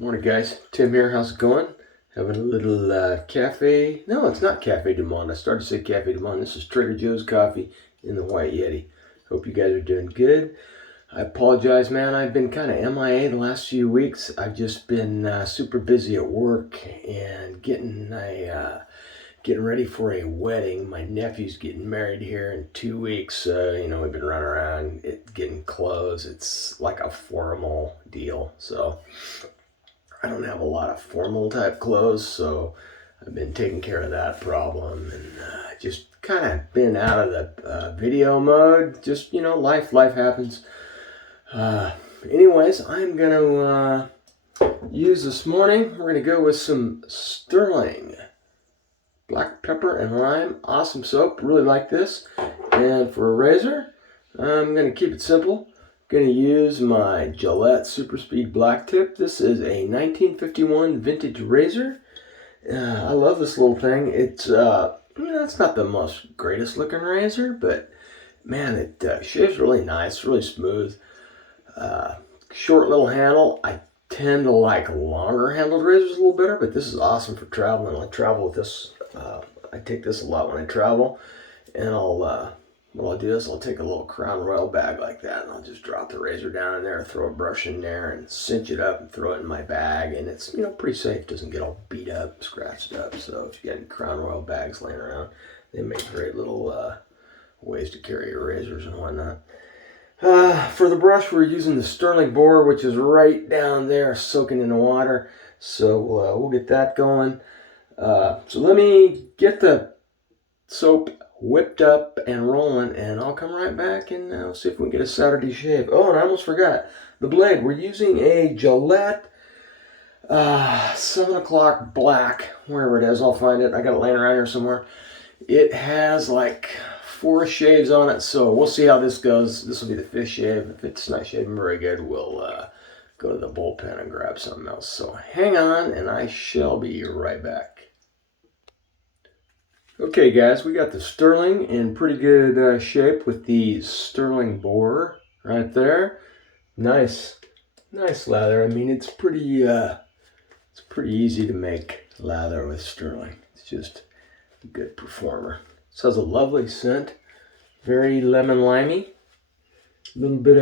Morning, guys. Tim here. How's it going? Having a little cafe. No, it's not Cafe Du Monde. I started to say Cafe Du Monde. This is Trader Joe's coffee in the White Yeti. Hope you guys are doing good. I apologize, man. I've been kind of MIA the last few weeks. I've just been super busy at work and getting ready for a wedding. My nephew's getting married here in 2 weeks. We've been running around getting clothes. It's like a formal deal. So I don't have a lot of formal type clothes, so I've been taking care of that problem and just kind of been out of the video mode. Just, life happens. Anyways, I'm going to use this morning, we're going to go with some Stirling black pepper and lime. Awesome soap. Really like this. And for a razor, I'm going to keep it simple. Going to use my Gillette Super Speed Black Tip. This is a 1951 vintage razor. I love this little thing. It's it's not the most greatest looking razor, but man, it shaves really nice, really smooth. Short little handle. I tend to like longer handled razors a little better, but this is awesome for traveling. I travel with this. I take this a lot when I travel, and what I'll do is I'll take a little Crown Royal bag like that, and I'll just drop the razor down in there, throw a brush in there, and cinch it up and throw it in my bag. And it's pretty safe. Doesn't get all beat up, scratched up. So if you got any Crown Royal bags laying around, they make great little ways to carry your razors and whatnot. For the brush, we're using the Stirling boar, which is right down there, soaking in the water. So we'll get that going. So let me get the soap whipped up and rolling, and I'll come right back and see if we can get a Saturday shave. Oh, and I almost forgot the blade. We're using a Gillette 7 o'clock black, wherever it is. I'll find it. I got it laying around here somewhere. It has like 4 shaves on it, so we'll see how this goes. This will be the 5th shave. If it's not shaving very good, we'll go to the bullpen and grab something else. So hang on, and I shall be right back. Okay, guys, we got the Stirling in pretty good shape with the Stirling boar right there. Nice lather. I mean, it's pretty easy to make lather with Stirling. It's just a good performer. This has a lovely scent, very lemon limey. A little bit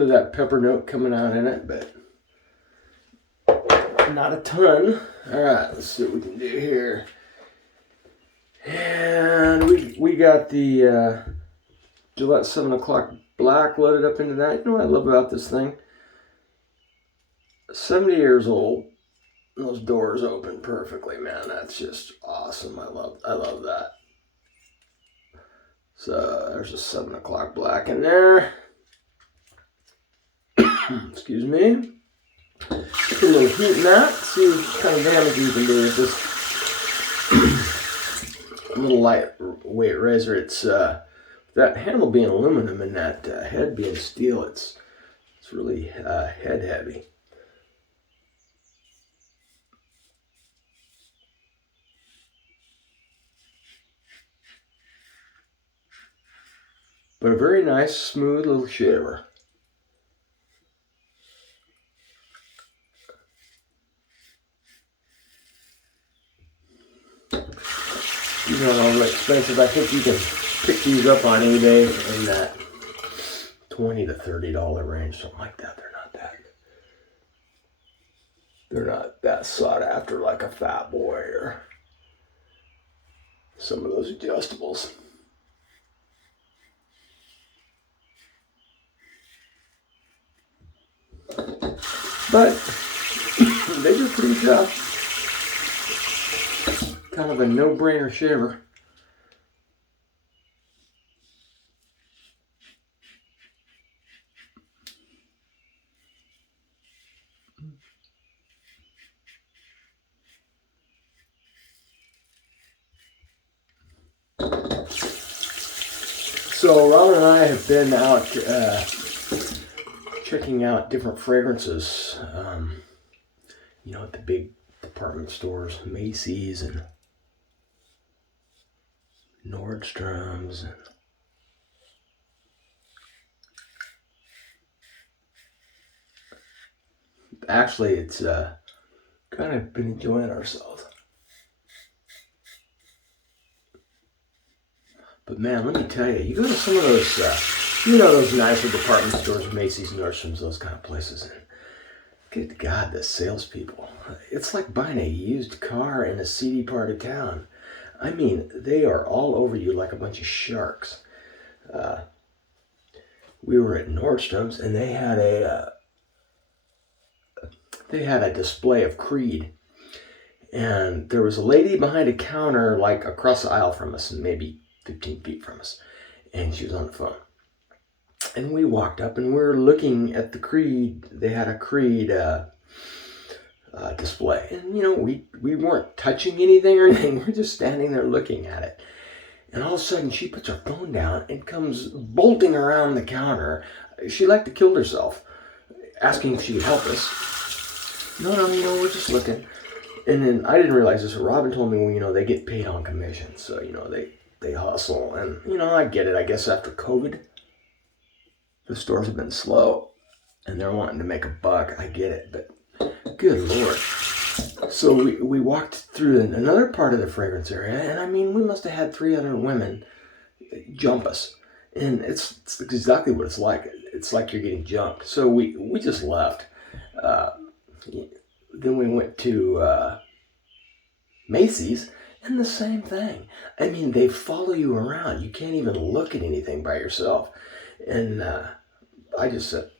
of that pepper note coming out in it, but not a ton. All right, let's see what we can do here. And we got the Gillette 7 o'clock black loaded up into that. You know what I love about this thing? 70 years old. Those doors open perfectly, man. That's just awesome. I love that. So there's a 7 o'clock black in there. Excuse me. Put a little heat in that. See what kind of damage you can do with this little lightweight razor. It's that handle being aluminum and that head being steel. It's really head heavy. But a very nice, smooth little shaver. These aren't all really expensive. I think you can pick these up on eBay in that $20 to $30 range, something like that. They're not that sought after like a Fat Boy or some of those adjustables. But they do pretty tough. Kind of a no-brainer shaver. So Ron and I have been out checking out different fragrances, at the big department stores, Macy's and Nordstrom's. And actually, it's kind of been enjoying ourselves. But man, let me tell you, you go to some of those, those nicer department stores, Macy's, Nordstroms, those kind of places, and good God, the salespeople. It's like buying a used car in a seedy part of town. I mean, they are all over you like a bunch of sharks. We were at Nordstrom's, and they had a display of Creed. And there was a lady behind a counter, like across the aisle from us, maybe 15 feet from us. And she was on the phone. And we walked up and we were looking at the Creed. They had a Creed display. And, we weren't touching anything or anything. We're just standing there looking at it. And all of a sudden she puts her phone down and comes bolting around the counter. She like to kill herself, asking if she could help us. No, we're just looking. And then I didn't realize this. Robin told me, well, they get paid on commission. So, they hustle. And, I get it. I guess after COVID, the stores have been slow and they're wanting to make a buck. I get it. But good Lord. So we walked through another part of the fragrance area. And I mean, we must have had 3 other women jump us. And it's exactly what it's like. It's like you're getting jumped. So we just left. Then we went to Macy's, and the same thing. I mean, they follow you around. You can't even look at anything by yourself. And I just said,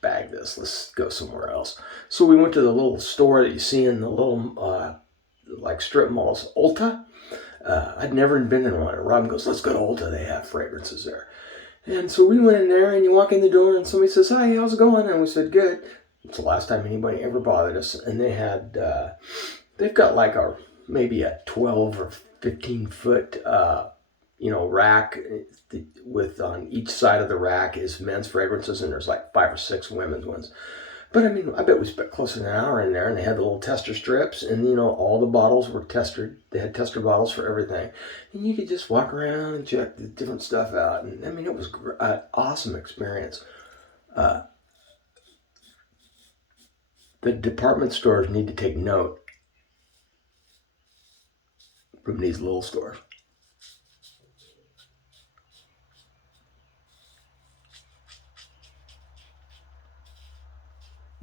bag this. Let's go somewhere else. So we went to the little store that you see in the little, strip malls, Ulta. I'd never been in one. And Robin goes, let's go to Ulta. They have fragrances there. And so we went in there, and you walk in the door, and somebody says, hi, how's it going? And we said, good. It's the last time anybody ever bothered us. And they had, they've got like maybe a 12 or 15 foot, rack with on each side of the rack is men's fragrances, and there's like 5 or 6 women's ones. But I mean, I bet we spent close to an hour in there, and they had the little tester strips, and all the bottles were tested. They had tester bottles for everything, and you could just walk around and check the different stuff out. And I mean, it was an awesome experience. The department stores need to take note from these little stores.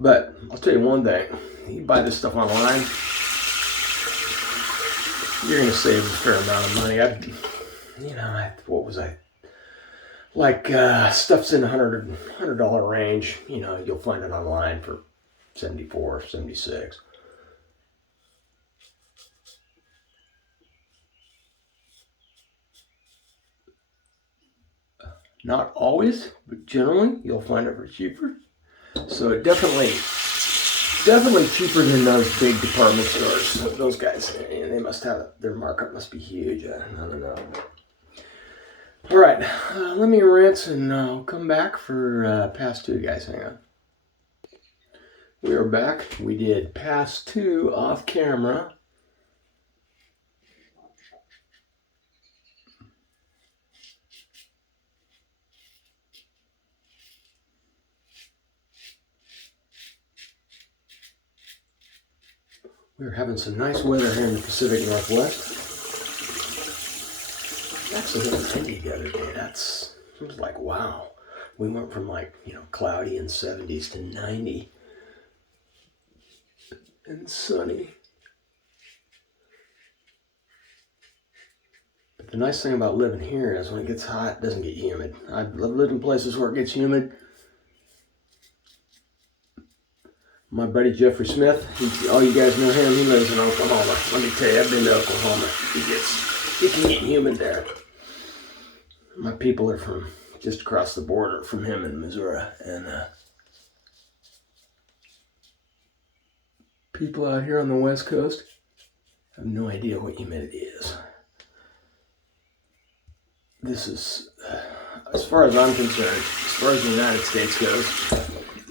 But I'll tell you one thing, you buy this stuff online, you're going to save a fair amount of money. What was I? Like stuff's in $100 range. You'll find it online for $74, $76. Not always, but generally you'll find it for cheaper. So definitely cheaper than those big department stores. Those guys, they must have, their markup must be huge. I don't know. All right, let me rinse and I'll come back for pass 2, guys. Hang on. We are back. We did pass 2 off camera. We're having some nice weather here in the Pacific Northwest. Actually hit 90 the other day. It was like, wow. We went from cloudy and 70s to 90 and sunny. But the nice thing about living here is when it gets hot, it doesn't get humid. I've lived in places where it gets humid. My buddy Jeffrey Smith, all you guys know him, he lives in Oklahoma. Let me tell you, I've been to Oklahoma. It can get humid there. My people are from just across the border from him in Missouri. And people out here on the West Coast have no idea what humidity is. This is, as far as I'm concerned, as far as the United States goes,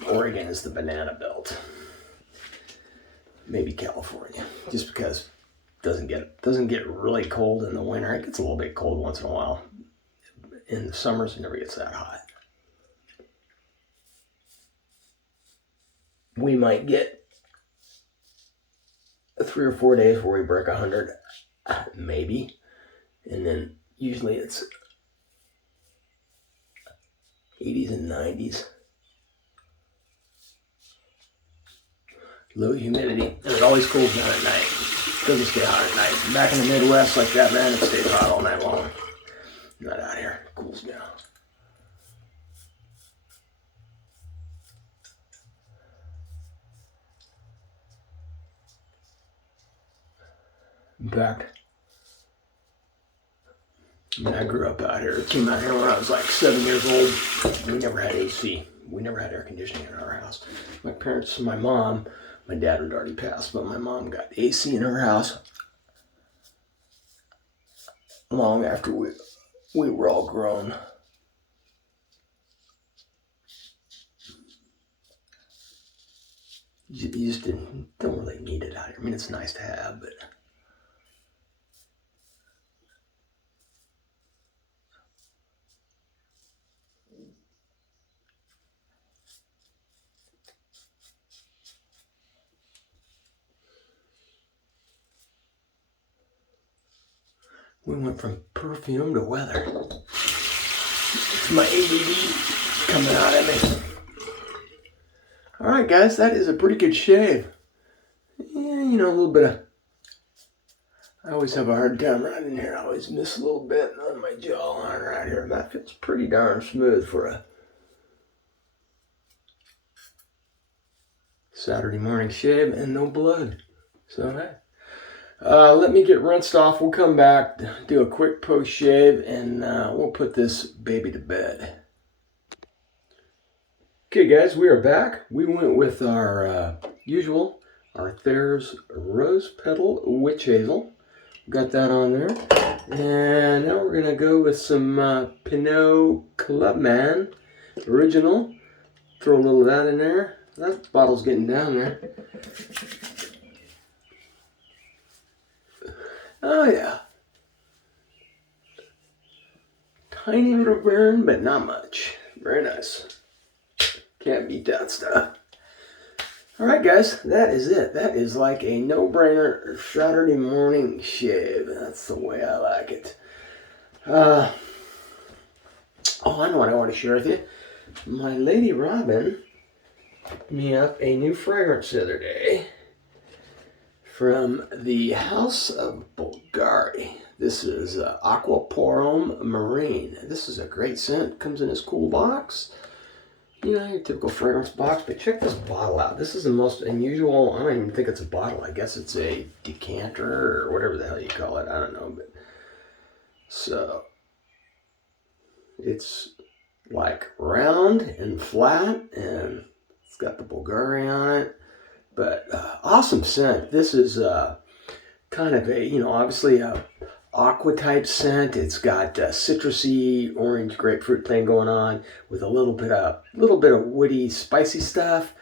Oregon is the banana belt. Maybe California, just because it doesn't get really cold in the winter. It gets a little bit cold once in a while. In the summers, it never gets that hot. we might get 3 or 4 days where we break 100, maybe. And then usually it's 80s and 90s. Low humidity, and it always cools down at night. It doesn't stay hot at night. Back in the Midwest like that, man, it stays hot all night long. Not out here. It cools down. In fact, I grew up out here. I came out here when I was like 7 years old. We never had AC. We never had air conditioning in our house. My parents, my mom, my dad had already passed, but my mom got AC in her house long after we were all grown. You just don't really need it out here. I mean, it's nice to have, but we went from perfume to weather. It's my ADD coming out at me. All right, guys, that is a pretty good shave. Yeah, you know, a little bit of... I always have a hard time right in here. I always miss a little bit on my jawline right here. That feels pretty darn smooth for a Saturday morning shave and no blood. So, hey. Let me get rinsed off. We'll come back, do a quick post shave, and we'll put this baby to bed. Okay, guys, we are back. We went with our usual, our Thayer's Rose Petal Witch Hazel. Got that on there. And now we're going to go with some Pinot Clubman Original. Throw a little of that in there. That bottle's getting down there. Oh, yeah. Tiny little burn, but not much. Very nice. Can't beat that stuff. All right, guys, that is it. That is like a no-brainer Saturday morning shave. That's the way I like it. Oh, I know what I want to share with you. My lady Robin picked me up a new fragrance the other day from the House of Bulgari. This is Aquaporum Marine. This is a great scent. Comes in this cool box. You know, your typical fragrance box, but check this bottle out. This is the most unusual, I don't even think it's a bottle. I guess it's a decanter or whatever the hell you call it. I don't know, but so it's like round and flat, and it's got the Bulgari on it, but awesome scent. This is kind of a, you know, obviously a aqua type scent. It's got citrusy orange grapefruit thing going on with a little bit of woody spicy stuff,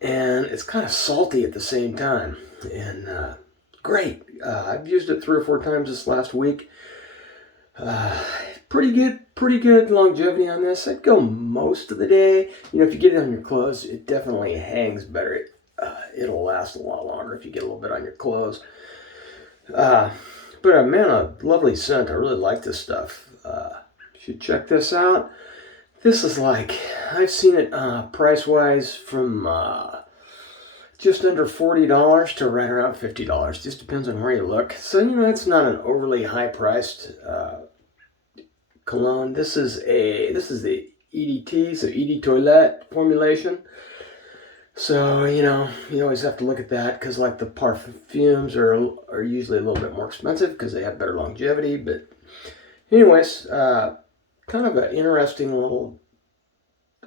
and it's kind of salty at the same time, and great. I've used it 3 or 4 times this last week. Pretty good longevity on this. I'd go most of the day. You know, if you get it on your clothes, it definitely hangs better. It'll last a lot longer if you get a little bit on your clothes. But man, a lovely scent. I really like this stuff. You should check this out. This is like, I've seen it price-wise from just under $40 to right around $50. Just depends on where you look. So, you know, it's not an overly high-priced cologne. This is the EDT, so ED Toilette formulation. So, you know, you always have to look at that because, like, the parfums are usually a little bit more expensive because they have better longevity. But anyways, kind of an interesting little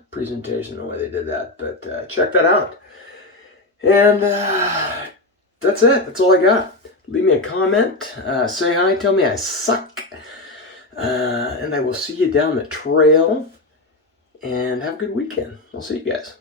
presentation the way they did that. But check that out. And that's it. That's all I got. Leave me a comment. Say hi. Tell me I suck. And I will see you down the trail. And have a good weekend. I'll see you guys.